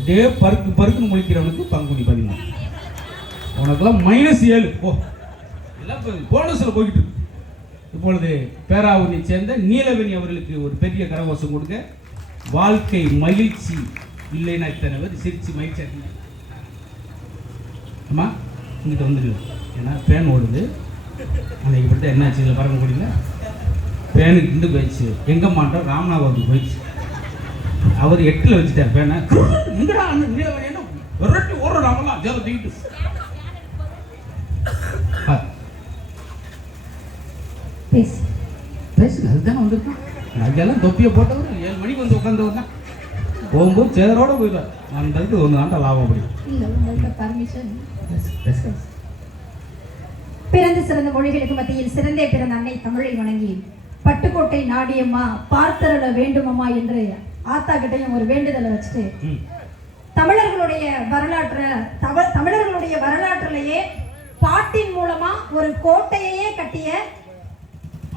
இதே பருக்குன்னு முழிக்கிறவனுக்கு பங்குனி 13. உனக்கெல்லாம் -7 போ. எல்லாம் போனஸில் போய்கிட்டு இருக்கு. இப்பொழுது பேராவூரை சேர்ந்த நீலவேணி அவர்களுக்கு ஒரு பெரிய கரகோஷம் கொடுங்க. வாழ்க்கை மகிழ்ச்சி இல்லைன்னா இத்தனை பேர் சிரிச்சு மகிழ்ச்சி. அம்மா இங்கிட்ட வந்துடுங்க. ஏன்னா ஃபேன் ஓடுது. அன்னைக்கு இப்படி தான் என்னாச்சு இதில் பறக்க முடியல. ஃபேனுக்கு இண்டு போயிடுச்சு. எங்கே மாட்டோம் ராமநாதபுரத்துக்கு போயிடுச்சு. அவர் 8ல் வச்சுட்டார் ஃபேனை. இங்கடா என்ன விரட்டி ஓடுற ராமலாம் ஜெயில தூக்கிட்டு பேசுங்க. அதுதானே வந்திருக்கான். அங்கெல்லாம் தொப்பியை போட்டவர் 7 மணிக்கு வந்து உட்காந்தவர் தான். போகும்போது சேரோட போயிடுவார். அந்த இதுக்கு 1 ஆண்டா லாபம் முடியும். பிறந்து சிறந்த மொழிகளுக்கு மத்தியில் சிறந்தே பிறந்த அன்னை தமிழை வணங்கி பட்டுக்கோட்டை நாடியம்மா பார்த்தருள வேண்டுமம்மா என்று ஆத்தா கிட்டையும் ஒரு வேண்டுதலை வச்சுட்டு தமிழர்களுடைய வரலாற்றிலேயே பாட்டின் மூலமா ஒரு கோட்டையே கட்டிய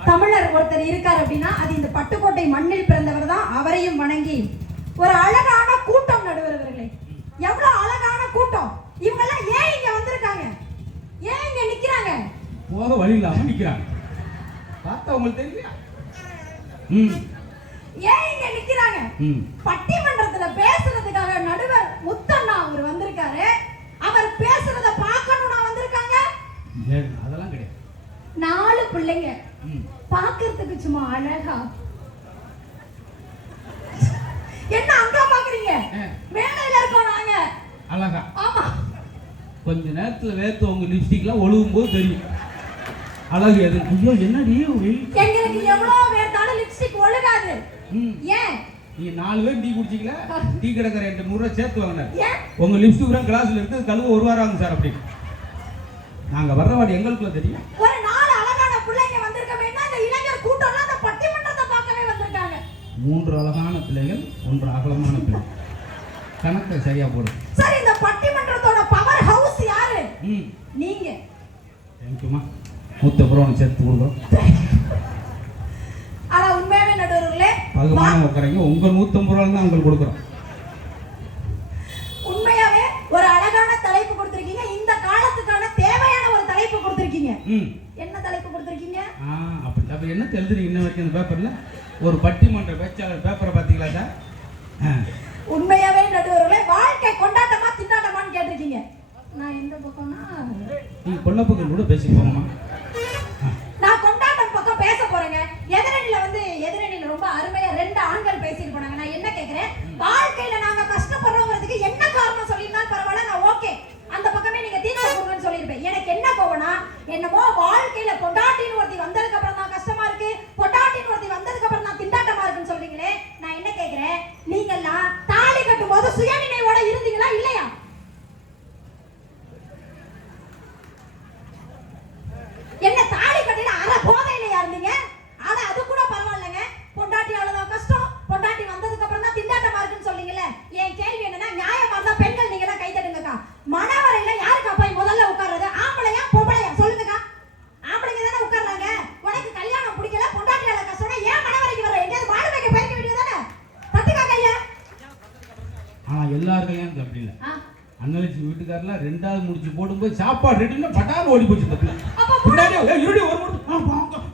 தமிழர் ஒருத்தர் இருக்கார் அப்படின்னா அது இந்த பட்டுக்கோட்டை மண்ணில் பிறந்தவர் தான். அவரையும் வணங்கி ஒரு அழகான கூட்டம் நடுவர்களே, எவ்வளவு அழகான கூட்டம். இவங்க எல்லாம் ஏன் இங்க வந்திருக்காங்க? ஏன் இங்க நிக்கிறாங்க? போக வழி இல்லாம நிக்கிறாங்க. பார்த்தா உங்களுக்கு தெரியல. ஏன் இங்க நிக்கிறாங்க? பட்டிமன்றத்துல பேசுறதுக்காக நடுவர் முத்தண்ணா அவர் வந்திருக்காரு. அவர் பேசுறத பார்க்கணும்னா வந்திருக்காங்க. அதெல்லாம் கிடையாது. 4 பிள்ளைங்க பார்க்கிறதுக்கு சும்மா அழகா. என்ன அங்க பாக்குறீங்க? மேலையில இருக்கோம் நாங்க. அழகா. ஆமா. கொஞ்ச நேரத்துல வேர்த்து உங்க லிப்ஸ்டிக்லாம் ஒழுகும் போது தெரியும் அழகு எது. ஐயோ என்னடி எங்களுக்கு எவ்வளவு வேர்த்தாலும் லிப்ஸ்டிக் ஒழுகாது. ஏன்? நீங்க 4 பேர் டீ குடிச்சீங்களா? டீ கடைக்கார 800 ரூபாய் சேர்த்து வாங்கினார். உங்க லிப்ஸ்டிக் கூட கிளாஸ்ல இருக்கு. கழுவ 1 வாரம் ஆகும் சார் அப்படி. நாங்க வர்றவாடி எங்களுக்குள்ள தெரியும். ஒரு 4 அழகான பிள்ளைங்க வந்திருக்கவேன்னா இந்த இளைஞர் கூட்டம்லாம் அந்த பட்டிமன்றத்தை பார்க்கவே வந்திருக்காங்க. 3 அழகான பிள்ளைகள், 1 அகலமான பிள்ளை. கணக்கை சரியா போடு. சரி, இந்த பட்டிமன்றத்தோட பவர் ஹவுஸ் யாரு? நீங்க. தேங்க்யூமா. மூத்த புரோனை சேர்த்து கொடுக்குறோம். ஆனா உண்மையாவே நடுவர்களே பகவான உட்காரங்க. உங்க 150 ரூபாய் தான் உங்களுக்கு கொடுக்குறோம். உண்மையாவே ஒரு அழகான தலைப்பு கொடுத்திருக்கீங்க. இந்த காலத்துக்கான தேவையான ஒரு தலைப்பு கொடுத்திருக்கீங்க. என்ன தலைப்பு கொடுத்திருக்கீங்க? அப்ப என்ன எழுதுறீங்க இன்ன வரைக்கும் இந்த பேப்பர்ல? ஒரு பட்டிமன்ற பேச்சாளர் பேப்பரை பாத்தீங்களா சார்? உண்மையாவே நடுவர்களே வாழ்க்கை கொண்டாட்டமா திண்டாட்டமான்னு கேட்டிருக்கீங்க. நான் எந்த பக்கம்னா நீங்க கொல்லப்பக்கம் கூட பேசி போங்கம்மா. நான் கொண்டாட்டம் பக்கம் பேச போறேங்க. எதிரணியில ரொம்ப அருமையா 2 ஆண்கள் பேசிட்டு போனாங்க. நான் என்ன கேக்குறேன், வாழ்க்கையில நாங்க கஷ்டப்படுறோங்கிறதுக்கு என்ன காரணம் சொல்லிருந்தாலும் பரவாயில்ல, நான் ஓகே அந்த பக்கமே நீங்க தீர்த்து கொடுங்கன்னு சொல்லிருப்பேன். எனக்கு என்ன கோவனா, என்னமோ வாழ்க்கையில பொண்டாட்டின்னு ஒருத்தி வந்ததுக்கு அப்புறம் தான் கஷ்டமா இருக்கு, பொண்டாட்டின்னு ஒருத்தி வந்ததுக்கு அப்புறம் தான் திண்டாட்டமா இருக்குன்னு சொல்றீங்களே. நான் என்ன கேக்குறேன், நீங்க எல்லாம் தாலி கட்டும் போது சுயநினைவோட இருந்தீங்களா இல்லையா? என்ன தாலி கட்டில அரை போதையில இருந்தீங்க. ஆனா அது கூட பரவாயில்லைங்க. பொண்டாட்டி அவ்வளவுதான் கஷ்டம், பொண்டாட்டி வந்ததுக்கு அப்புறம் தான் திண்டாட்டமா இருக்குன்னு சொல்றீங்கல்ல. என் கேள்வி என்னன்னா, நியாயமா இருந்தா பெண்கள் நீங்க எல்லாம் கை தட்டுங்கக்கா. மணவரையில யாருக்கு அப்பா முதல்ல உட்கார்றது? ஆம்பளையா பொம்பளையா சொல்லுங்கக்கா. ஆம்பளைங்க தானே உட்கார்றாங்க. உனக்கு கல்யாணம் பிடிக்கல, பொண்டாட்டியால கஷ்டம்னா ஏன் மணவரைக்கு வர? எங்கேயாவது மாடு மேய்க்க போயிருக்க வேண்டியதானே? தட்டுக்கா கையா. எல்லாரும் கல்யாணம் அப்படி இல்லை. அண்ணலட்சுமி வீட்டுக்காரெல்லாம் 2வது முடிச்சு போடும்போது சாப்பாடு ரெடினா பட்டான்னு ஓடி போச்சு. இருடி ஒரு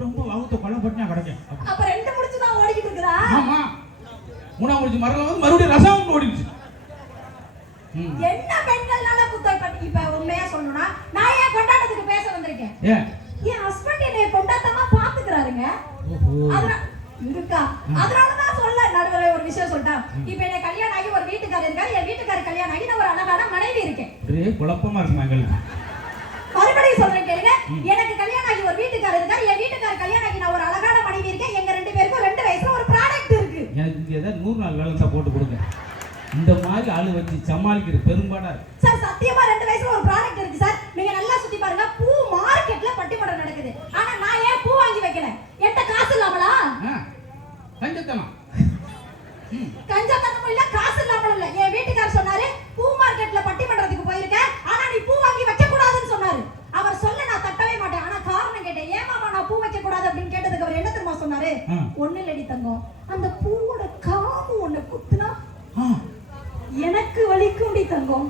ரொம்ப வகுத்த கொலை பட்டினா கிடைக்கும். அப்ப 2 முடிச்சு தான் ஓடிக்கிட்டு இருக்கா. ஆமா, 3ஆம் முடிச்சு மறல வந்து மறுபடியும் ரசம் ஓடிடுச்சு. என்ன பெண்கள்னால குத்தாய் பட்டி. இப்ப உண்மையா சொல்லணும்னா நான் ஏன் கொண்டாட்டத்துக்கு பேச வந்திருக்கேன். என் ஹஸ்பண்ட் என்னை கொண்டாட்டமா பாத்துக்கிறாருங்க. இருக்கா அதனாலதான் சொல்ல நடுவரே ஒரு விஷயம் சொல்லிட்டா. இப்ப என்ன கல்யாணம் ஆகி ஒரு வீட்டுக்காரர் இருக்காரு, என் வீட்டுக்காரர் கல்யாணம் ஆகி நான் ஒரு அழகான மனைவி இருக்கேன். ஒரே குழப்பமா இருக்கு எங்களுக்கு. மறுபடியும் சொல்றேன் கேளுங்க. எனக்கு கல்யாணம் ஆகி ஒரு வீட்டுக்காரர் இருக்காரு, என் வீட்டுக்காரர் கல்யாணம் ஆகி நான் ஒரு அழகான மனைவி இருக்கேன். எங்க 2 பேருக்கும் 2 வயசுல ஒரு ப்ராடக்ட் இருக்கு. எனக்கு ஏதாவது 100 நாள் வேலை தான் போட்டு கொடுங்க. இந்த மாதிரி ஆளு வச்சு சமாளிக்கிற பெரும்பாடா இருக்கு சார். சத்தியமா 2 வயசுல ஒரு ப்ராடக்ட் இருக்கு சார். நீங்க நல்லா சுத்தி பாருங்க. பூ மார்க்கெட்ல பட்டிமன்றம் நடக்குது. ஆனா நான் ஏன் பூ வாங்கி வைக்கல? என்கிட்ட காசு இல்லாமலா? கஞ்சத்தனம். கஞ்சத்தனமும் இல்ல, காசு இல்லாமலும் இல்ல. என் வீட்டுக்காரர் சொன்னாரு, பூ மார்க்கெட்ல பட்டிமன்றத்துக்கு போயிருக்க, ஆனா நீ பூ வாங்கி வைக்க கூடாதுன்னு சொன்னாரு. அவர் சொல்ல நான் தட்டவே மாட்டேன். ஆனா காரணம் கேட்டேன், ஏமாமா நான் பூ வைக்க கூடாது அப்படின்னு கேட்டதுக்கு அவர் என்ன தெரியுமா சொன்னாரு? ஒண்ணு இல்லடி தங்கம், அந்த பூவோட காம்பு ஒண்ணு குத்துனா எனக்கு எனக்கு வலிக்கும்டி தங்கம்.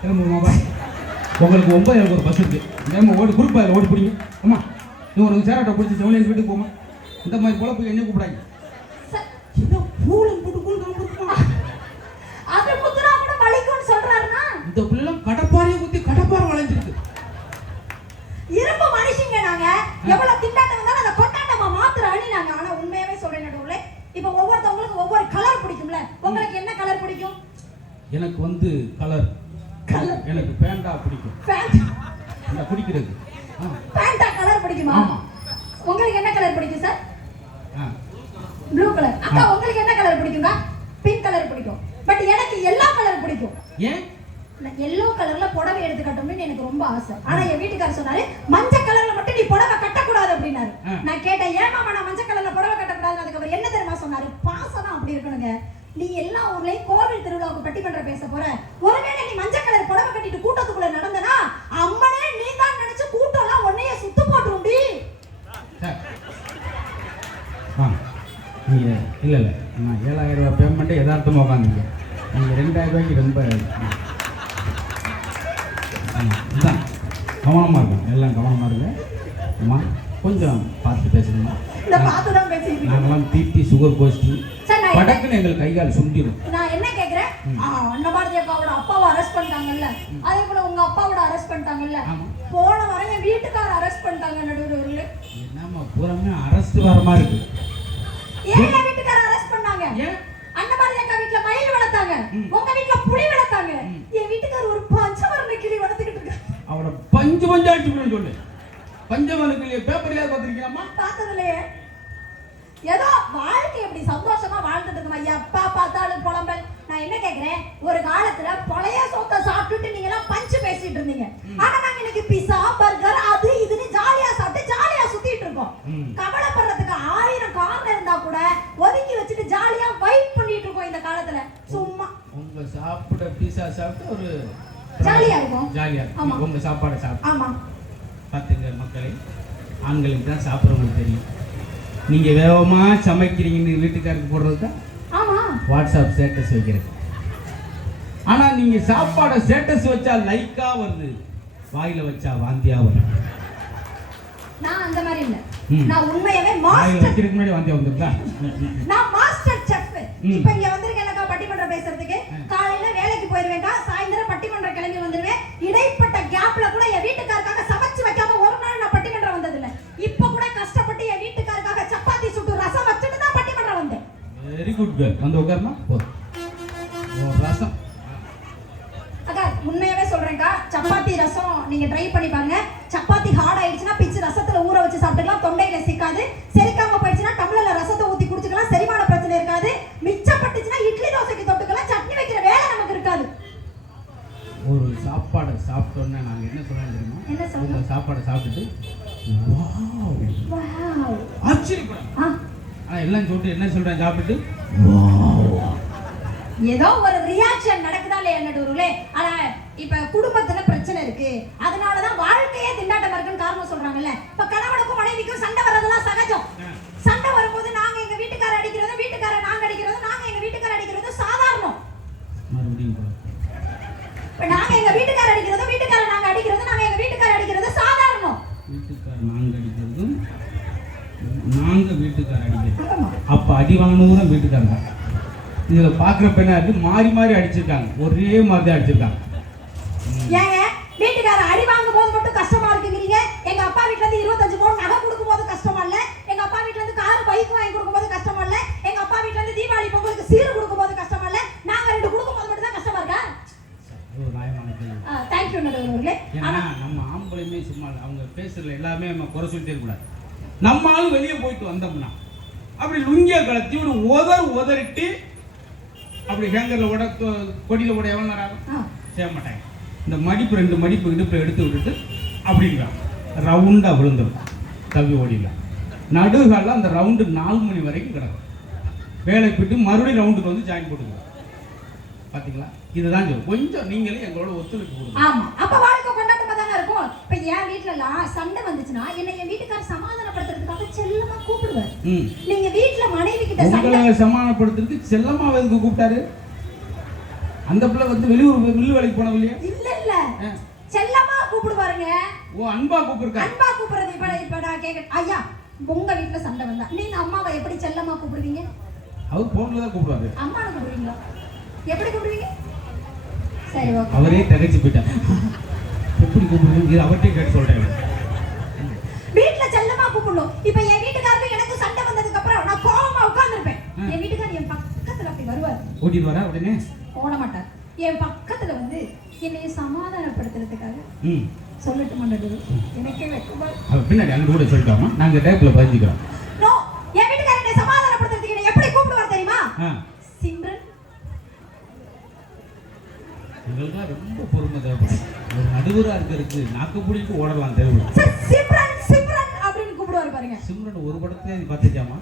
கிளம்புமாப்பா. உங்களுக்கு 9 எனக்கு ஒரு பஸ் இருக்கு. நேம ஓடி குரூப் அதில் ஓடி பிடிங்க. அம்மா நீ உனக்கு சேராட்டை பிடிச்சி செவனேன் வீட்டுக்கு போமா. இந்த மாதிரி பொழப்பு என்ன கூப்பிடாங்க. ஏதோ பூலம் போட்டு கூழ் காமிடுமா. அது குத்துனா கூட வலிக்கும்னு சொல்றாருன்னா இந்த பிள்ளை கடப்பாறையை குத்தி கடப்பாறை வளைஞ்சிருக்கு. இரும்பு மனுஷங்க நாங்க. எவ்வளவு திண்டாட்டம் வந்தாலும் அதை கொண்டாட்டமா மாத்திர அணினாங்க. ஆனா உண்மையாவே சொல்றேன் நடுவுல, இப்ப ஒவ்வொருத்தவங்களுக்கு ஒவ்வொரு கலர் பிடிக்கும்ல. உங்களுக்கு என்ன கலர் பிடிக்கும்? எனக்கு வந்து கலர் எனக்கு பேண்டா பிடிக்கும். பேண்ட் இந்த குடிக்கிறது பேண்டா கலர் பிடிக்குமா? ஆமா. உங்களுக்கு என்ன கலர் பிடிக்கும் சார்? Blue colour. அக்கா உங்களுக்கு என்ன கலர் பிடிக்கும்க்கா? பிங்க் கலர் பிடிக்கும். பட் எனக்கு எல்லோ கலர் பிடிக்கும். ஏன்? எல்லோ கலர்ல புடவை எடுத்து கட்டணும்னு எனக்கு ரொம்ப ஆசை. ஆனா என் வீட்டுக்காரர் சொன்னாரு மஞ்சள் கலர்ல மட்டும் நீ புடவை கட்டக்கூடாது அப்படின்னாரு. நான் கேட்டேன் ஏன் மாமா நான் மஞ்சள் கலர்ல புடவை கட்டக்கூடாது? அதுக்கு அவர் என்ன தெரியுமா சொன்னாரு? பாசம் அப்படி இருக்கணுங்க. நீ எல்லா ஊர்லயும் கோவில் திருவிழாவுக்கு பட்டிமன்றம் பேச போற, ஒருவேளை நீ மஞ்சள் கலர் புடவை கட்டிட்டு கூட்டத்துக்குள்ள நடந்தனா அம்மனே நீ தான் நினைச்சு கூட்டம் எல்லாம் உன்னைய சுத்து போட்டுருண்டி. நீங்க இல்ல நான் 7000 ரூபாய் பேமெண்ட் யதார்த்தமா உட்காந்துங்க. நீங்க 2000 ரூபாய்க்கு ரொம்ப இதுதான் கவனமா இருக்கும். எல்லாம் கவனமா இருங்க. அம்மா கொஞ்சம் பார்த்து பேசணுமா? பார்த்துதான் பேசிட்டு நாங்களாம் பிபி சுகர் கோஸ்ட் சார். படக்குன்னு எங்களுக்கு கை கால் சுண்டிடும். நான் என்ன கேக்குறேன், அன்னபாரதி அக்காவோட அப்பாவை அரெஸ்ட் பண்ணிட்டாங்கல்ல, அதே போல உங்க அப்பாவோட அரெஸ்ட் பண்ணிட்டாங்கல்ல, போன வாரம் என் வீட்டுக்கார அரெஸ்ட் பண்ணிட்டாங்க நடுவுல. என்னம்மா பூராமே அரெஸ்ட் வர மாதிரி இருக்கு. ஏன் என் வீட்டுக்கார அரெஸ்ட் பண்ணாங்க? அன்னபாரதி அக்கா வீட்ல மயில் வளர்த்தாங்க, உங்க வீட்ல புலி வளர்த்தாங்க. என் வீட்டுக்கார ஒரு பஞ்சவர்ண கிளி வளர்த்துக்கிட்டு இருக்காங்க. அவட பஞ்சு அடிச்சுக்கணும் சொல்லு. பஞ்சவர்ண கிளியை பேப்பர்லயா பார்த்திருக்கீங்களா? பார்த்ததில்லையே. ஏதோ வாழ்க்கை எப்படி சந்தோஷமா வாழ்ந்துட்டு இருக்கோம். எப்பா பார்த்தாலும் புலம்பல். நான் என்ன கேக்குறேன், ஒரு காலத்துல பழைய சோத்தை சாப்பிட்டுட்டு நீங்க எல்லாம் பஞ்சு பேசிட்டு இருந்தீங்க. ஆனா நாங்க இன்னைக்கு பிஸா பர்கர் அது இதுன்னு ஜாலியா சாப்பிட்டு ஜாலியா சுத்திட்டு இருக்கோம். கவலைப்படுறதுக்கு 1000 காரணம் இருந்தா கூட ஒதுக்கி வச்சுட்டு ஜாலியா வைப் பண்ணிட்டு இருக்கோம் இந்த காலத்துல. சும்மா உங்க சாப்பிட பீஸா சாப்பிட்டு ஒரு ஜாலியா இருக்கும். ஜாலியா இருக்கும். உங்க சாப்பாடை சாப்பிட்டு. ஆமா பாத்துங்க மக்களே, ஆண்களுக்கு தான் சாப்பிட்றவங்களுக்கு தெரியும். நீங்க வேகமா சமைக்கிறீங்கன்னு வீட்டுக்காரருக்கு போடுறது தான் வாட்ஸ்அப் ஸ்டேட்டஸ் வைக்கிறது. ஆனா நீங்க சாப்பாட ஸ்டேட்டஸ் வச்சா லைக்கா வருது, வாயில வச்சா வாந்தியா வருது. நான் அந்த மாதிரி இல்ல. நான் உண்மையாவே வாயில வைக்கிறதுக்கு முன்னாடி வாந்தியா வந்துருதா? நான் மாஸ்டர் செஃப். இப்போ இங்க வந்திருக்கேன்க்கா பட்டிமன்றம் பேசுறதுக்கு. காலையில வேலைக்கு போயிருவேன்க்கா, சாயந்தரம் பட்டிமன்றம் கிளம்பி வந்துருவேன். இடைப்பட்ட கேப்ல கூட என் வீட்டுக்காரக்காக சமைச்சு வைக்காம ஒரு நாள் நான் பட்டிமன்றம் வந்தது இல்ல. இப்போ கூட கஷ்டப்பட்டு என் வீட்டுக்காரக்காக சப்பாத்தி சுட்டு ரசம் வச்சுட்டு தான் பட்டிமன்றம் வந்தேன். Very good girl. வந்து உட்காருமா. ரசம் அக்கா உண்மையாவே சொல்றேன்க்கா, சப்பாத்தி ரசம் நீங்க ட்ரை பண்ணி பாருங்க. சப்பாத்தி ஹார்ட் ஆயிடுச்சுன்னா பிச்சு ரசத்துல ஊற வச்சு சாப்பிட்டுக்கலாம். தொண்டையில சிக்காது. செரிக்காம போயிடுச்சுன்னா டம்ளர்ல ரசத்தை ஊத்தி குடிச்சுக்கலாம். செரிமான பிரச்சனை இருக்காது. மிச்சப்பட்டுச்சுன்னா இட்லி தோசைக்கு தொட்டுக்கலாம். சட்னி வைக்கிற வேலை நமக்கு இருக்காது. ஒரு சாப்பாடை சாப்பிட்டோன்னே நாங்க என்ன சொல்றோம் தெரியுமா? என்ன சொல்றோம்? உங்க சாப்பாடை சாப்பிட்டுட்டு வாவ் ஆச்சரியப்படும். ஆனா எல்லாம் சொல்லிட்டு என்ன சொல்றேன் சாப்பிட்டுட்டு ஏதோ ஒரு ரியாக்ஷன் நடக்குதா இல்லையா நடுவுல. ஆனா இப்ப குடும்பத்துல பிரச்சனை இருக்கு, அதனாலதான் வாழ்க்கையே திண்டாட்டம் இருக்குன்னு காரணம் சொல்றாங்கல்ல. இப்ப கணவனுக்கும் மனைவிக்கும் சண்டை வர்றதெல்லாம் சகஜம். சண்டை வரும்போது நாங்க எங்க வீட்டுக்கார அடிக்கிறது, வீட்டுக்கார நாங்க அடிக்கிறது, நாங்க எங்க வீட்டுக்கார அடிக்கிறது சாதாரணம். இப்ப நாங்க எங்க வீட்டுக்கார அடிக்கிறது, வீட்டுக்கார நாங்க அடிக்கிறது, நாங்க எங்க வீட்டுக்கார அடிக்கிறது சாதாரணம். வீட்டுக்கார நாங்க அடிக்கிறது, நாங்க வீட்டுக்கார அடிக்கிறது. அப்ப அடி வாங்கினவங்க வீட்டுக்காரங்க. இதுல பாக்குறப்ப என்ன இருக்கு, மாறி மாறி அடிச்சிருக்காங்க, ஒரே மாதிரி தான் அடிச்சிருக்காங்க. ஏங்க வீட்டுக்கார அடி வாங்கும் போது மட்டும் கஷ்டமா இருக்குங்கிறீங்க? எங்க அப்பா வீட்ல இருந்து 25 பவுன் நகை கொடுக்கும் போது கஷ்டமா இல்ல? எங்க அப்பா வீட்ல இருந்து கார் பைக் வாங்கி கொடுக்கும் போது கஷ்டமா இல்ல? எங்க அப்பா வீட்ல இருந்து தீபாவளி பொங்கலுக்கு சீர் கொடுக்கும் போது கஷ்டமா இல்ல? நாங்க 2 கொடுக்கும் போது மட்டும் தான் கஷ்டமா இருக்கா? ஒரு நியாயமான கேள்வி. थैंक यू நடுவர்களே. ஆனா நம்ம ஆம்பளையுமே சும்மா அவங்க பேசுறதுல எல்லாமே நம்ம குறை சொல்லிட்டே இருக்க கூடாது. நம்ம ஆளு வெளியே போயிட்டு வந்தோம்னா அப்படி லுங்கிய கலத்தி ஒரு உதறிட்டு அப்படி ஹேங்கர்ல ஓட கொடியில ஓட எவ்வளவு நேரம் ஆகும்? செய்ய மாட்டாங்க. இந்த மடிப்பு 2 மடிப்பு இடுப்பை எடுத்து விட்டுட்டு அப்படிங்கிறான் ரவுண்டா விழுந்துடும், தவி ஓடிடலாம். நடுகால அந்த ரவுண்டு 4 மணி வரைக்கும் கிடக்கும். வேலை போயிட்டு மறுபடியும் ரவுண்டுக்கு வந்து ஜாயின் போட்டுக்கலாம். பாத்தீங்களா? இதுதான் கொஞ்சம் நீங்களே எங்களோட ஒத்துழைப்பு கொடுங்க. ஆமா, அப்ப வாழ்க்கை கொண்டாட்டமா தானே இருக்கும். இப்ப என் வீட்ல எல்லாம் சண்டை வந்துச்சுன்னா என்ன என் வீட்டுக்காரர் சமாதானப்படுத்துறதுக்காக செல்லமா கூப்பிடுவார். நீங்க வீட்ல மனைவி கிட்ட சண்டை சமாதானப்படுத்துறதுக்கு செல்லமா எதுக்கு கூப்பிட்டாரு? அந்த பிள்ளை வந்து வெளியூர் மில்லு வேலைக்கு போனது இல்லையா? இல்ல செல்லமா கூப்பிடுவாருங்க. ஓ, அன்பா கூப்பிடுறா. அன்பா கூப்பிடுறது இப்ப நான் கேக்குறேன். ஐயா உங்க வீட்டுல சண்டை வந்தா நீங்க அம்மாவை எப்படி செல்லமா கூப்பிடுவீங்க? அவர் போன்ல தான் கூப்பிடுவாரு. அம்மாவை கூப்பிடுவீங்களா? எப்படி கூப்பிடுவீங்க? சரி ஓகே. அவரே தகச்சு போயிட்டாங்க. எப்படி கூப்பிடுவீங்க? இது அவர்கிட்ட கேட்டு சொல்றேன். வீட்டுல செல்லமா கூப்பிடணும். இப்ப என் வீட்டுக்காரருக்கு எனக்கு சண்டை வந்ததுக்கு அப்புறம் நான் கோவமா உட்கார்ந்திருப்பேன். என் வீட்டுக்காரர் என் பக்கத்துல அப்படி வருவார். ஓடிட்டு வரா உடனே ஓட மாட்டார். என் பக்கத்துல வந்து என்னை சமாதானப்படுத்துறதுக்காக சொல்லட்டு மாட்டேன். எனக்கே வெக்கமா பின்னாடி அங்க கூட சொல்லிட்டோமா, நாங்க டேப்ல பதிஞ்சுக்கிறோம். நோ, என் வீட்டுக்காரர் என்னை சமாதானப்படுத்துறதுக்கு என்ன எப்படி கூப்பிடுவார் தெரியுமா? சிம்ரன். உங்களுக்கு ரொம்ப பொறுமை தேவைப்படும். ஒரு நடுவரா இருக்கிறதுக்கு நாக்கு பிடிக்கு ஓடலாம் தேவை. சார் சிம்ரன் சிம்ரன் அப்படின்னு கூப்பிடுவார் பாருங்க. சிம்ரன் ஒரு படத்துல பார்த்துச்சாமா?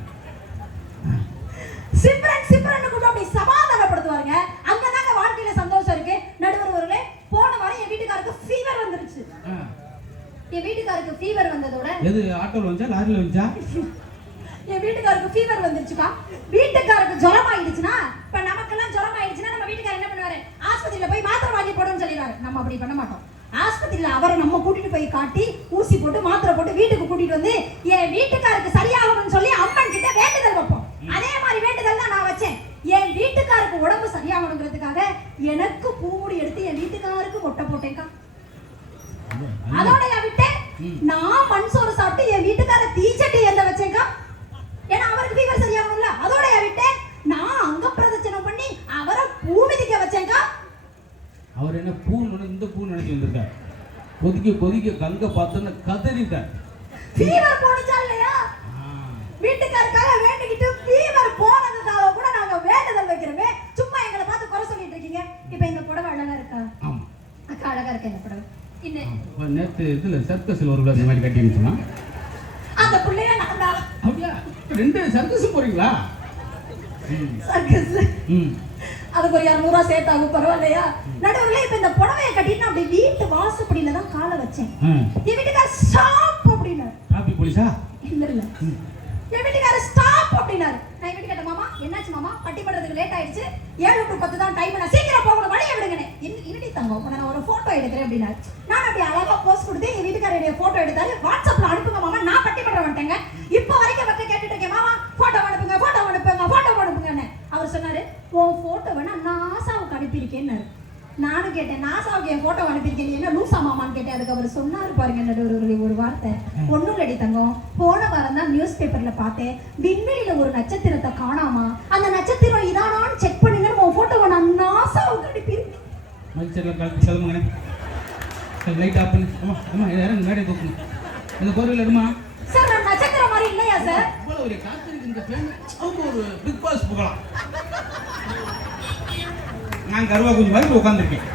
சிம்ரன் சிம்ரன் கூப்பிட்டு அப்படி சமாதானப்படுத்துவாருங்க. அங்கதாங்க வாழ்க்கையில சந்தோஷம் இருக்கு. நடுவர் ஒருவே போன வாரம் என் வீட்டுக்காருக்கு ஃபீவர் வந்துருச்சு. என் வீட்டுக்காருக்கு ஃபீவர் வந்ததோட எது ஆட்டோல வந்தா லாரில வந்தா? என் வீட்டுக்காருக்கு ஃபீவர் வந்துருச்சுக்கா. வீட்டுக்காருக்கு ஜுரம் ஆயிடுச்சுனா, இப்ப நமக்கெல்லாம் ஜுரம் ஆயிடுச்சுனா நம்ம வீட்டுக்காரர் என்ன பண்ணுவாரு? ஆஸ்பத்திரியில போய் மாத்திரை வாங்கி போடுன்னு சொல்லிடுவாரு. நம்ம அப்படி பண்ண மாட்டோம். ஆஸ்பத்திரியில அவரை நம்ம கூட்டிட்டு போய் காட்டி ஊசி போட்டு மாத்திரை போட்டு வீட்டுக்கு கூட்டிட்டு வந்து என் வீட்டுக்காருக்கு சரியாகணும்னு சொல்லி அம்மன் கிட்ட வேண்டுதல் வைப்போம். அதே மாதிரி வேண்டுதல் தான் நான் வச்சேன். என் வீட்டுக்காருக்கு உடம்பு சரியாகணுங்கிறதுக்காக எனக்கு பூமுடி எடுத்து என் வீட்டுக்காருக்கு மொட்டை போட்டேன்க்கா. அதோட விட்டேன். நான் மண் சோறு சாப்பிட்டு என் வீட்டுக்கார தீச்சட்டி எந்த வச்சேன்க்கா. ஏன்னா அவருக்கு ஃபீவர் சரியாகணும்ல. அதோட விட்டேன். நான் அங்க பிரதட்சணம் பண்ணி அவரை பூ மிதிக்க வச்சேன்க்கா. அவர் என்ன பூ இந்த பூ நினைச்சு வந்திருக்கார். கொதிக்க கொதிக்க கங்க பார்த்தோன்னு கதறிட்டார். ஃபீவர் போனுச்சா இல்லையா? வீட்டுக்காரக்காக வேண்டிக்கிட்டு ஃபீவர் போனதுக்காக கூட நாங்க வேண்டுதல் வைக்கிறோமே. சும்மா எங்களை பார்த்து குறை சொல்லிட்டு இருக்கீங்க. இப்போ இந்த புடவை அழகா இருக்கா? ஆமா அக்கா அழகா இருக்கா இந்த புடவை. நேற்று இதுல சர்க்கஸ்ல ஒரு இந்த மாதிரி கட்டி இருந்துச்சுன்னா அந்த பிள்ளைய நான் தான். அப்படியா? ரெண்டு சர்க்கஸ் போறீங்களா? சர்க்கஸ். அதுக்கு ஒரு 200 ரூபாய் சேர்த்தாகும் பரவாயில்லையா? நடுவுல இப்ப இந்த புடவையை கட்டிட்டு அப்படி வீட்டு வாசப்படியில தான் காலை வச்சேன். என் வீட்டுக்கார ஸ்டாப் அப்படின்னாரு. டிராபிக் போலீஸா? இல்ல என் வீட்டுக்கார ஸ்டாப் அப்படின்னாரு. நான் என் வீட்டுக்கார மாமா என்னாச்சு மாமா? பட்டி பண்றதுக்கு லேட் ஆயிடுச்சு. 7 to 10 தான் டைம். நான் சீக்கிரம் போகணும், வழியை விடுங்கனே. இன்னடி தங்கம் நான் ஒரு போட்டோ எடுக்கிறேன் அப்படின்னாரு. நான் அப்படி அழகா போஸ்ட் கொடுத்து என் வீட்டுக்காரருடைய போட்டோ எடுத்தாரு. வாட்ஸ்அப்ல அனுப்புங்க மாமா, நான் பட்டி பண்ற வந்துட்டேங்க. இப்போ வரைக்கும் வந்து கேட்டுட்டு இருக்கேன் மாமா போட்டோ அனுப்புங்க போட்டோ அனுப்புங்க போட்டோ அனுப்புங்கன்னு. அவர் சொன்னாரு உன் போட்டோவை நான் நாசாவுக்கு அனுப்பியிருக்கேன்னாரு. நானும் கேட்டேன் நாசாவுக்கு என் போட்டோ அனுப்பியிருக்கேன் என்ன லூசா மாமான்னு கேட்டேன். அதுக்கு அவர் சொன்னாரு பாருங்க ஒரு வார்த்தை. ஒன்னும் இல்லடி தங்கம், போன வாரம் தான் நியூஸ் பேப்பர்ல பார்த்தேன் விண்வெளியில ஒரு நட்சத்திரத்தை காணாமா, அந்த நட்சத்திரம் இதானான்னு செக் பண்ணுங்கன்னு உன் போட்டோவை நான் நாசாவுக்கு அனுப்பியிருக்கேன். மகிழ்ச்சியெல்லாம் கலந்து சொல்லுங்க. லைட் ஆஃப் பண்ணு. அம்மா அம்மா யாரும் மேடை தூக்குங்க. இந்த கோரியில் எடுமா. சார் நான் நட்சத்திரம் மாதிரி இல்லையா சார்? இவ்வளோ ஒரு காத்திருக்கு இந்த பேன். அவங்க ஒரு பிக் பாஸ் போகலாம். நான் கருவா கொஞ்சம் மாதிரி உட்காந்துருக்கேன்.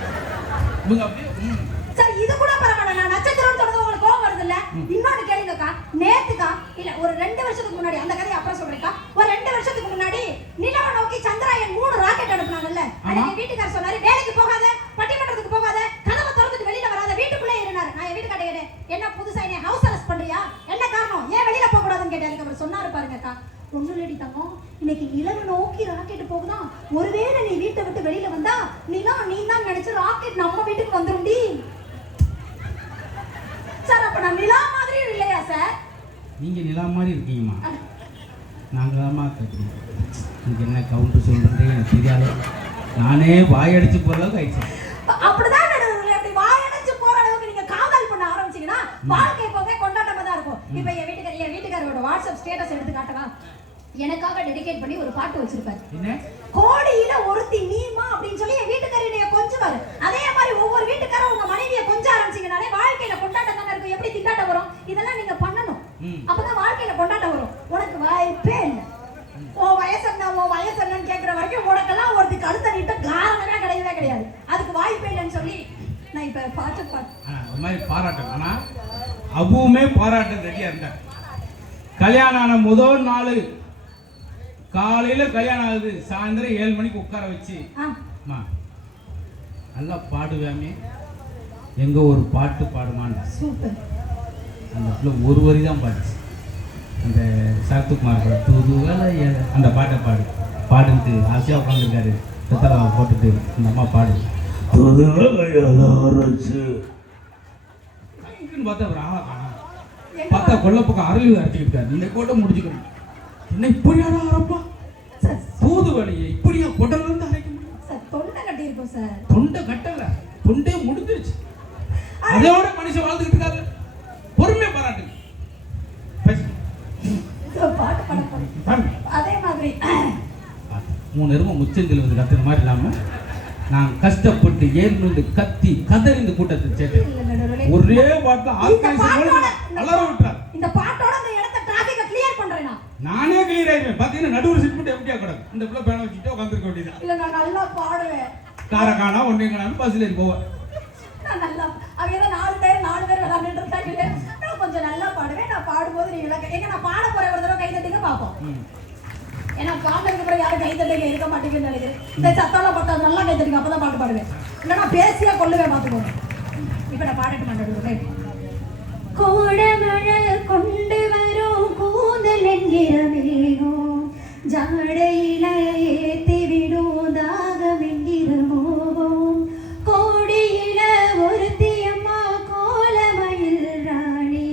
சார் இது கூட பரவாயில்ல. நான் நட்சத்திரம் சொன்னது உங்களுக்கு கோவம் வருது இல்ல? இன்னொன்னு கேளுங்கக்கா. நேத்துக்கா இல்ல ஒரு 2 வருஷத்துக்கு முன்னாடி, அந்த கதையை அப்புறம் சொல்றேன்க்கா. ஒரு 2 வருஷத்துக்கு முன்னாடி நிலவை நோக்கி சந்திராயன் 3 ராக்கெட் அனுப்புனாங்கல்ல. அன்னைக்கு வீட்டுக்காரர் சொன்னாரு வேலைக்கு போகாத, பட்டிமன்றத்துக்கு போகாத, கதவை திறந்துட்டு வெளியில வராத, வீட்டுக்குள்ளே இருந்தாரு. நான் என் வீட்டுக்காரர் கேட்டேன் என்ன புதுசா என்ன ஹவுஸ் அரெஸ்ட் பண்றியா, என்ன காரணம், ஏன் வெளியில போக கூடாதுன்னு கேட்டேன். அவர் சொன்னாரு பாருங்கக்கா, ஒண்ணு இல்லடி தங்கம், இன்னைக்கு நிலவை நோக்கி ராக்கெட் போகுதான், ஒருவேளை நீ வீட்டை விட்டு வெளியில வந்தா நீனா நீ தான் நினைச்சு ராக்கெட் நம்ம வீட்டுக்கு வந்துரும்டி. சார் அப்ப நான் நிலா மாதிரி இல்லையா சார்? நீங்க நிலா மாதிரி இருக்கீங்கம்மா. நாங்க தான்மா கேட்குறோம். நீங்க என்ன கவுண்டர் சொல்றீங்க எனக்கு தெரியாது. நானே வாயடிச்சு போற அளவுக்கு ஆயிடுச்சு. அப்படிதான் நடுவுல அப்படி வாயடிச்சு போற அளவுக்கு நீங்க காதல் பண்ண ஆரம்பிச்சீங்கன்னா வாழ்க்கை எப்பவுமே கொண்டாட்டமா தான் இருக்கும். இப்ப என் வீட்டுக்காரோட வாட்ஸ்அப் ஸ்டேட்டஸ் எடுத்து காட்டவா? எனக்காக டெடிகேட் பண்ணி ஒரு பாட்டு வச்சிருப்பாரு. என்ன? கோடியில ஒருத்தி நீமா அப்படின்னு சொல்லி என் வீட்டுக்காரரைய கொஞ்சுவாரு. அதே மாதிரி ஒவ்வொரு வீட்டுக்காரரும் உங்க மனைவியை கொஞ்ச ஆரம்பிச்சீங்கனாலே வாழ்க்கையில கொண்டாட்டம் தானே இருக்கும். எப்படி திண்டாட்டம் வரும்? இதெல்லாம் நீங்க பண்ணணும். அப்பதான் வாழ்க்கையில கொண்டாட்டம் வரும். உனக்கு வாய்ப்பே இல்லை. உன் வயசு என்னன்னு கேட்கிற வரைக்கும் உனக்கெல்லாம் ஒருத்தி கழுத்த நீட்ட காரணமே கிடையவே கிடையாது. அதுக்கு வாய்ப்பே இல்லைன்னு சொல்லி நான் இப்ப பாட்டு ஒரு மாதிரி பாராட்டேன். ஆனா அபுவுமே பாராட்ட ரெடியா இருந்தார். கல்யாணம் ஆன முதல் நாள் காலையில கல்யாணம் ஆகுது, சாயந்தரம் 7 மணிக்கு உட்கார வச்சு நல்லா பாடுவேமே, எங்க ஒரு பாட்டு பாடுமான்னு. சூப்பர். அந்த பிள்ளை ஒரு வரி தான் பாடுச்சு. அந்த சரத்குமார் தூதுவலை அந்த பாட்டை பாடுன்ட்டு ஆசையாக உட்காந்துருக்காரு. வெத்தலை போட்டுட்டு இந்த அம்மா பாடு பார்த்தா அவர் ஆளா காணோம். பார்த்தா கொல்ல பக்கம் அரளி அரைச்சிக்கிட்டாரு. இந்த கோட்டை முடிச்சுக்கணும். என்ன இப்படியான ஆரம்பா தூது வழியை இப்படியா கொடல இருந்து அரைக்க முடியும் சார்? தொண்டை கட்டி இருக்கும் சார். தொண்டை கட்டல, தொண்டே முடிஞ்சிருச்சு. அதோட மனுஷன் வாழ்ந்துகிட்டு இருக்காரு. பொறுமையா பாராட்டு. பாட்டு பாட அதே மாதிரி 3 எருமை முச்சந்தில் வந்து கத்துற மாதிரி இல்லாம நான் கஷ்டப்பட்டு ஏறினு கத்தி கதறி இந்த கூட்டத்தை சேர்த்து ஒரே பாட்டுல அலற விட்டுறாரு. இந்த பாட்டோட இந்த இடத்தை டிராபிக்க கிளியர் பண்றேனா? நானே கிளியர் ஆயிடுவேன். பாத்தீங்கன்னா நடுவுல சிட் பண்ணி எப்படியா கிடக்கு. இந்த பிள்ளை பேன வச்சுட்டு உட்காந்துருக்க வேண்டியது. இல்ல நான் நல்லா பாடுவேன். காரக்கானா ஒன்னே காணாம பஸ்ல ஏறி போவேன். நான் நல்லா அவங்க 4 பேர் விளையாண்டுட்டு இருக்காங்க. நான் கொஞ்சம் நல்லா பாடுவேன். நான் பாடும்போது நீங்க எங்க நான் பாட போற ஒரு தடவை கை தட்டுங்க பாப்போம். ஏன்னா பாடுறதுக்கு அப்புறம் யாரும் கை தட்டுங்க இருக்க மாட்டேங்குன்னு நினைக்கிறேன். இந்த சத்தால பார்த்தா நல்லா கை தட்டுங்க, அப்பதான் பாட்டு பாடுவேன். இல்லைன்னா பேசியா கொள்ளுவேன் பார்த்துக்கோங்க. இப்ப நான் பாடட்டு மாட்டேன். கோடமழை கொண்டு வரும் கூந்தல் என்கிற மேகம் ஜாடையில ஏத்தி விடும் தாகம் என்கிற மோகம் கோடியில ஒருத்தியம்மா கோலமயில் ராணி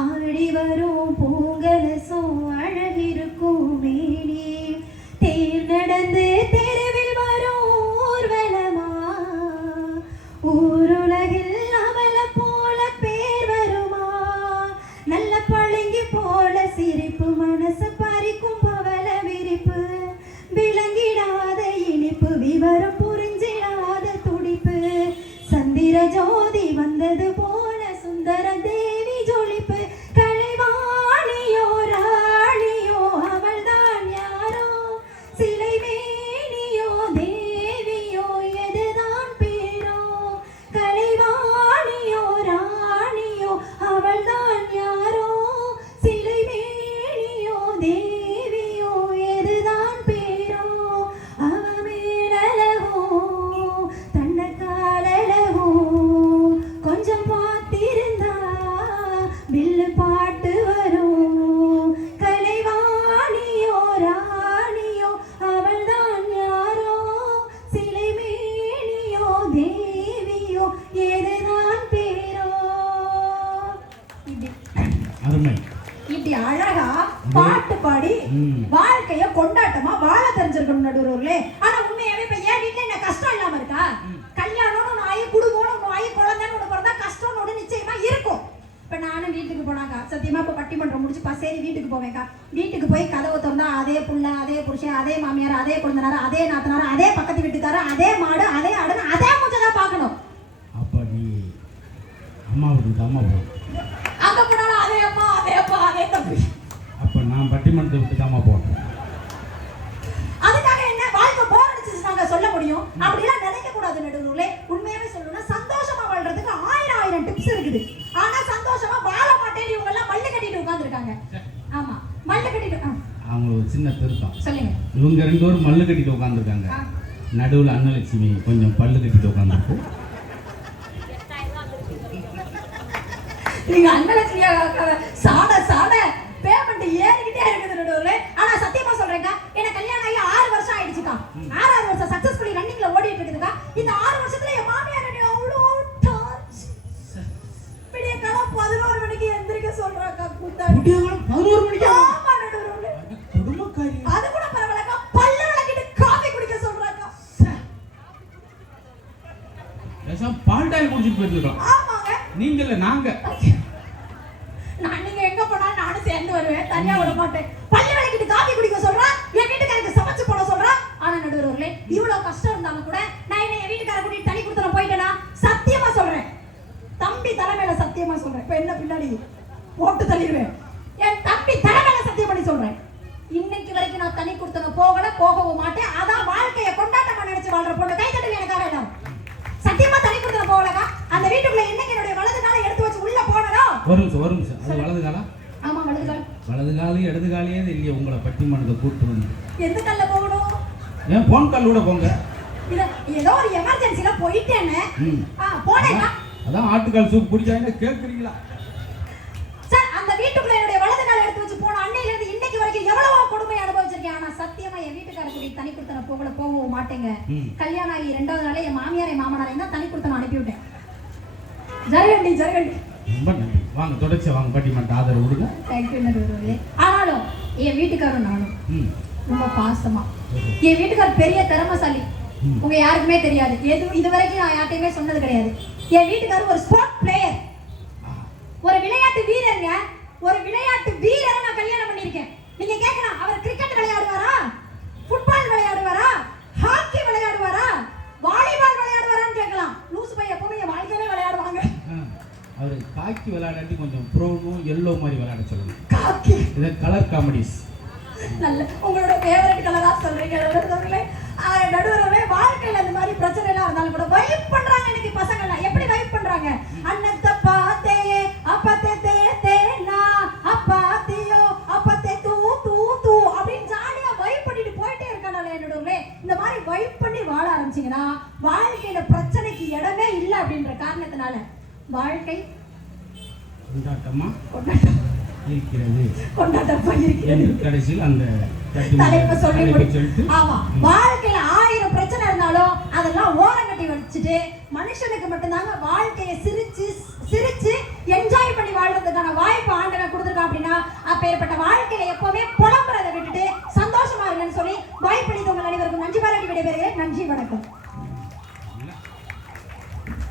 ஆடி வரும் பூங்கலசும் அழகிருக்கும் மேனி தேர் நடந்து தெருவில் வரும் ஊர்வலமா ஊருலகில் அவள போல பேர் வருமா நல்ல பழங்கி போல சிரிப்பு மனசு பறிக்கும் பவள விரிப்பு விளங்கிடாத இனிப்பு விவரம் புரிஞ்சிடாத துடிப்பு சந்திர ஜோதி வந்தது போல சுந்தர தேவி ஜொலிப்பு கலைவாணியோ ராணியோ அவள்தான் யாரோ சிலை மேனியோ தேவியோ எதுதான் பேரோ கலைவாணியோ ராணியோ அவள்தான் யாரோ சிலை மேனியோ தேவியோ எதுதான் பேரோ அவ மேலழகோ தன்னை காலழகோ கொஞ்சம் பார்த்திருந்தா வில்லு பாட்டு வரும் கலைவாணியோ ராணியோ அவள்தான் யாரோ சிலை மேனியோ தேவியோ எதுதான் பேரோ. அருமை. இப்படி அழகா பாட்டு பாடி வாழ்க்கைய கொண்டாட்டமா வாழ தெரிஞ்சிருக்கணும் நடுவர்களே. ஆனா உண்மையாவே இப்ப என் வீட்டுல என்ன கஷ்டம் இல்லாம இருக்கா? கல்யாணம்னு ஒண்ணு ஆகி குடும்பம்னு ஒண்ணு ஆகி குழந்தைன்னு ஒண்ணு பிறந்தா கஷ்டம்னு ஒண்ணு நிச்சயமா இருக்கும். இப்ப நானும் வீட்டுக்கு போனாக்கா சத்தியமா இப்ப பட்டிமன்றம் முடிச்சு சரி வீட்டுக்கு போவேக்கா. வீட்டுக்கு போய் கதவை திறந்தா அதே புள்ள அதே புருஷன் அதே மாமியார் அதே குழந்தைனார் அதே நாத்தனார் அதே பக்கத்து வீட்டுக்காரர் அதே மாடு அதே ஆடுன்னு அதே மூஞ்சதான் பார்க்கணும். அப்ப நீ அம்மா வீட்டுக்கு அம்மா போ. அங்க போனாலும் அதே அம்மா அதே அப்பா அதே தம்பி. அப்ப நான் பட்டிமன்றத்தை விட்டு அம்மா போட்டேன். அதுக்காக என்ன வாழ்க்கை போர் அடிச்சு நாங்க சொல்ல முடியும்? அப்படிலாம் நினைக்க கூடாது நடுவுல. உண்மையாவே சொல்லணும்னா சந்தோஷமா வாழ்றதுக்கு 1000 டிப்ஸ் இருக்குது. ஆனா சந்தோஷமா வாழ மாட்டேன்னு இவங்க எல்லாம் மல்லு கட்டிட்டு உட்கார்ந்துருக்காங்க. ஆமா மல்லு கட்டிட்டு அவங்க ஒரு சின்ன திருத்தம் சொல்லுங்க. இவங்க 2 பேரும் மல்லு கட்டிட்டு உட்காந்துருக்காங்க. நடுவில் அன்னலட்சுமி கொஞ்சம் பல்லு கட்டிட்டு உட்காந்துருக்கு. நீங்க அன்னலட்சுமியா சாட சாட பேமெண்ட் ஏறிக்கிட்டே இருக்குது நடுவுல. ஆனா சத்தியமா சொல்றேங்க, எனக்கு கல்யாணம் ஆகி 6 வருஷம் ஆயிடுச்சுக்கா. 6வது வருஷம் சக்சஸ்ஃபுல்லி ரன்னிங்ல ஓடிட்டு இருக்குதுக்கா. இந்த 6 வருஷத்துல என் மாமியார் என்ன அவ்வளோ டார்ச் விடிய காலம் 11 மணிக்கு எந்திரிக்க சொல்றாக்கா. கூத்தாடி 11 மணிக்கு ஆமா நடுவுல. குடும்பக்காரி அது கூட பரவாயில்லக்கா. பல்ல விளக்கிட்டு காபி குடிக்க சொல்றாக்கா. பேசாம பால் டாய் குடிச்சிட்டு போயிருக்கலாம். ஆமாங்க. நீங்க இல்ல நாங்க. நான் நீங்க எங்க போனாலும் நானும் சேர்ந்து வருவேன், தனியா விட மாட்டேன். பல்லு விளக்கிட்டு காபி குடிக்க சொல்றா, என் வீட்டுக்காரருக்கு சமைச்சு போட சொல்றா. ஆனா நடுவர்களே இவ்வளவு கஷ்டம் இருந்தாலும் கூட நான் என்ன என் வீட்டுக்கார கூட்டிட்டு தனி கொடுத்துட போயிட்டேனா சத்தியமா சொல்றேன். தம்பி தலைமையில சத்தியமா சொல்றேன். இப்ப என்ன பின்னாடி போட்டு தள்ளிடுவேன். என் தம்பி தலைமையில சத்தியம் பண்ணி சொல்றேன். இன்னைக்கு வரைக்கும் நான் தனி கொடுத்தன போகல, போகவும் மாட்டேன். அதான் வாழ்க்கைய கொண்டாட்டமா நினைச்சு வாழ்ற பொண்ணு. கை தட்டுங்க எனக்காக எல்லாரும். சத்தியமா தனி கொடுத்தன போகலக்கா. அந்த வீட்டுக்குள்ள இன்னைக்கு என்னுடைய வலது காலை எடுத்து வச்சு உள்ள போனதோ. ஒரு நிமிஷம். அது வலது காலா? ஆமா வலது கால். வலது காலு இடது காலையே இல்லையே உங்களை பட்டிமன்றத்தை கூட்டு வந்து. எந்த கால்ல போகணும்? ஏன் போன் கால்ல போங்க. இத ஏதோ ஒரு எமர்ஜென்சில போயிட்டேனே. போனேனா? அதான் ஆட்டுக்கால் சூப் குடிச்சாங்க கேக்குறீங்களா? சார் அந்த வீட்டுக்குள்ள என்னுடைய வலது காலை எடுத்து வச்சு போன அன்னையில இருந்து இன்னைக்கு வரைக்கும் எவ்வளவோ கொடுமை அனுபவிச்சிருக்கேன். ஆனா சத்தியமா என் வீட்டுக்கார கூடி தனி கொடுத்தன போகவும் மாட்டேங்க. ம். கல்யாணம் ஆகி 2வது நாளே என் மாமியாரை மாமனாரையும் தான் தனி கொடுத்தன அனுப்பி விட்டேன். ஜரகண்டி ஜரகண்டி. ரொம்ப நன்றி. வாங்க தொடர்ச்சியா வாங்க பட்டிமன்ற ஆதரவு கொடுங்க. தேங்க்யூ நடுவர்களே. ஆனாலும் என் வீட்டுக்காரரும் நானும் ம். ரொம்ப பாசமா. என் வீட்டுக்காரர் பெரிய திறமைசாலி. ம். உங்க யாருக்குமே தெரியாது. இது வரைக்கும் நான் யார்ட்டையுமே சொன்னது கிடையாது. என் வீட்டுக்காரர் ஒரு ஸ்போர்ட் பிளேயர், ஒரு விளையாட்டு வீரருங்க. ஒரு விளையாட்டு வீரரை நான் கல்யாணம் பண்ணியிருக்கேன். நீங்க கேட்கலாம், அவர் கிரிக்கெட் விளையாடுவாரா, ஃபுட்பால் விளையாடுவாரா, ஹாக்கி விளையாடுவாரா, வாலிபால் விளையாடுவாரான்னு கேட்கலாம். லூசு பையன் எப்பவுமே என் வாழ்க்கையில விளையாடுவாங்க. அவர் காக்கி விளையாடாட்டி கொஞ்சம் ப்ரௌனும் எல்லோ மாதிரி விளையாட சொல்லுங்க. காக்கி இது கலர் காமெடிஸ். நல்ல உங்களோட ஃபேவரட் கலரா சொல்றீங்க நடுவர்களே. நடுவர்களே, வாழ்க்கையில அந்த மாதிரி பிரச்சனை எல்லாம் இருந்தாலும் கூட வைப் பண்றாங்க. இன்னைக்கு பசங்க எல்லாம் எப்படி வைப் பண்றாங்க? அன்னத்தை பார்த்தே அப்பத்தே தே தேனா அப்பாத்தியோ அப்பத்தே தூ தூ தூ அப்படின்னு ஜாலியா வைப் பண்ணிட்டு போயிட்டே இருக்கானே நடுவர்களே. இந்த மாதிரி வைப் பண்ணி வாழ ஆரம்பிச்சீங்கன்னா வாழ்க்கையில பிரச்சனைக்கு இடமே இல்லை அப்படின்ற காரணத்தினால வாழ்க்கை கொண்டாட்டமா கொண்டாட்டம் இருக்கிறது. கொண்டாட்டமா இருக்கிறது. கடைசியில் அந்த தலைப்பை சொல்லி சொல்லிட்டு ஆமா, வாழ்க்கையில 1000 பிரச்சனை இருந்தாலும் அதெல்லாம் ஓரங்கட்டி வச்சுட்டு மனுஷனுக்கு மட்டும்தாங்க வாழ்க்கையை சிரிச்சு சிரிச்சு என்ஜாய் பண்ணி வாழ்றதுக்கான வாய்ப்பு ஆண்டவன் கொடுத்துருக்கான். அப்படின்னா அப்பேற்பட்ட வாழ்க்கையில எப்போ